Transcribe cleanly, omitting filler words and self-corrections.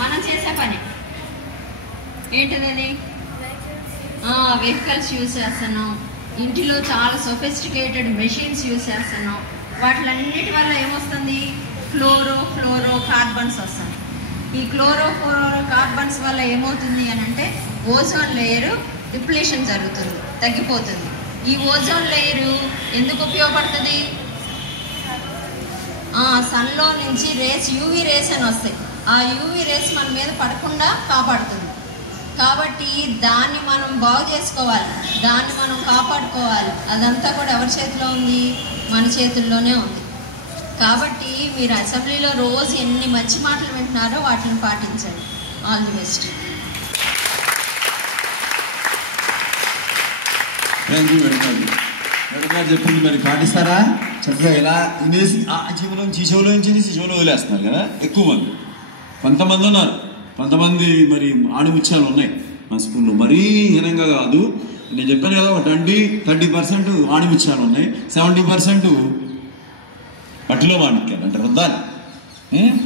మనం చేసే పని ఏంటిది? వెహికల్స్ యూజ్ చేస్తున్నాం, ఇంటిలో చాలా సొఫిస్టికేటెడ్ మెషిన్స్ యూజ్ చేస్తున్నాం. వాటిలన్నిటి వల్ల ఏమొస్తుంది? ఫ్లోరో కార్బన్స్ వస్తుంది. ఈ ఫ్లోరో కార్బన్స్ వల్ల ఏమవుతుంది అని అంటే ఓజోన్ లేయరు డిప్లేషన్ జరుగుతుంది, తగ్గిపోతుంది. ఈ ఓజోన్ లేయరు ఎందుకు ఉపయోగపడుతుంది? సన్లో నుంచి యూవీ రేస్ అని వస్తాయి. ఆ యూవీ రేస్ మన మీద పడకుండా కాపాడుతుంది. కాబట్టి దాన్ని మనం బాగు చేసుకోవాలి, దాన్ని మనం కాపాడుకోవాలి. అదంతా కూడా ఎవరి చేతిలో ఉంది? మన చేతుల్లోనే ఉంది. కాబట్టి మీరు అసెంబ్లీలో రోజు ఎన్ని మంచి మాటలు వింటున్నారో వాటిని పాటించండి. All the best. చెప్పింది మరి పాటిస్తారా? చక్కగా ఇలా వినేసి ఆ చెవులో నుంచి వదిలేస్తున్నారు కదా ఎక్కువ మంది. కొంతమంది ఉన్నారు, కొంతమంది మరి ఆణిముత్యాలు ఉన్నాయి మన స్కూల్లో. మరీ హీనంగా కాదు, నేను చెప్పాను కదా, 20-30% ఆణిముత్యాలు ఉన్నాయి, 70% మట్టిలో మాణిక్యాలు అంటే రుద్దాలి.